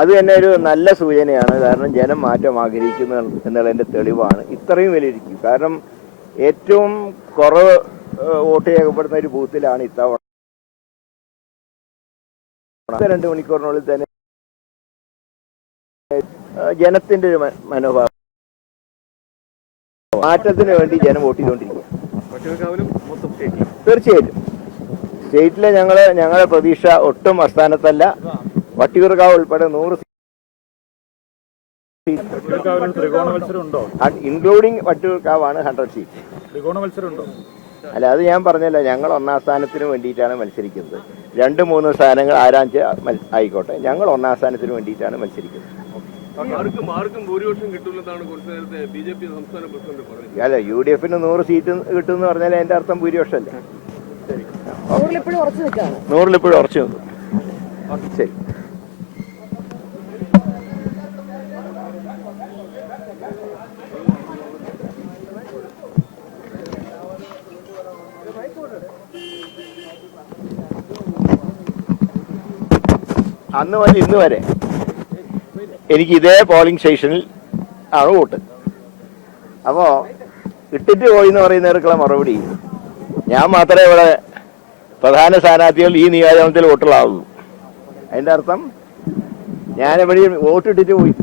അത് തന്നെ ഒരു നല്ല സൂചനയാണ്. കാരണം ജനം മാറ്റം ആഗ്രഹിക്കുന്നു എന്നുള്ളതിൻ്റെ തെളിവാണ് ഇത്രയും വിലയിരിക്കും. കാരണം ഏറ്റവും കുറവ് വോട്ട് രേഖപ്പെടുന്ന ഒരു ബൂത്തിലാണ് ഇത്തവണ 2 മണിക്കൂറിനുള്ളിൽ തന്നെ ജനത്തിന്റെ ഒരു മനോഭാവം മാറ്റത്തിന് വേണ്ടി ജനം വോട്ട് ചെയ്തുകൊണ്ടിരിക്കുക. തീർച്ചയായിട്ടും സ്റ്റേറ്റിലെ ഞങ്ങളുടെ പ്രതീക്ഷ ഒട്ടും അസ്ഥാനത്തല്ല. വട്ടിയൂർക്കാവ് ഉൾപ്പെടെ 100 ഇൻക്ലൂഡിംഗ് വട്ടിയൂർക്കാവാണ് 100 സീറ്റ്. അല്ല, അത് ഞാൻ പറഞ്ഞല്ലോ, ഞങ്ങൾ 1ാം സ്ഥാനത്തിന് വേണ്ടിയിട്ടാണ് മത്സരിക്കുന്നത്. 2-3 സ്ഥാനങ്ങൾ ആരാഞ്ച് ആയിക്കോട്ടെ, ഞങ്ങൾ 1ാം സ്ഥാനത്തിന് വേണ്ടിയിട്ടാണ് മത്സരിക്കുന്നത്. അല്ല, UDFന് 100 സീറ്റ് കിട്ടുമെന്ന് പറഞ്ഞാൽ അതിന്റെ അർത്ഥം ഭൂരിപക്ഷമല്ലേ. 100-ൽ ഇപ്പോഴും ഉറച്ചു നിൽക്കും. ശരി. അന്ന് മുതൽ ഇന്ന് വരെ എനിക്ക് ഇതേ പോളിംഗ് സ്റ്റേഷനിൽ ആണ് വോട്ട്. അപ്പോൾ ഇട്ടിട്ട് പോയി എന്ന് പറയുന്നവർക്കുള്ള മറുപടി, ഞാൻ മാത്രമേ ഇവിടെ പ്രധാന സ്ഥാനാർത്ഥികൾ ഈ നിയോജകമണ്ഡലത്തിൽ വോട്ടുള്ള ആളുള്ളൂ. അതിൻ്റെ അർത്ഥം ഞാനെവിടെ വോട്ടിട്ടിട്ട് പോയി.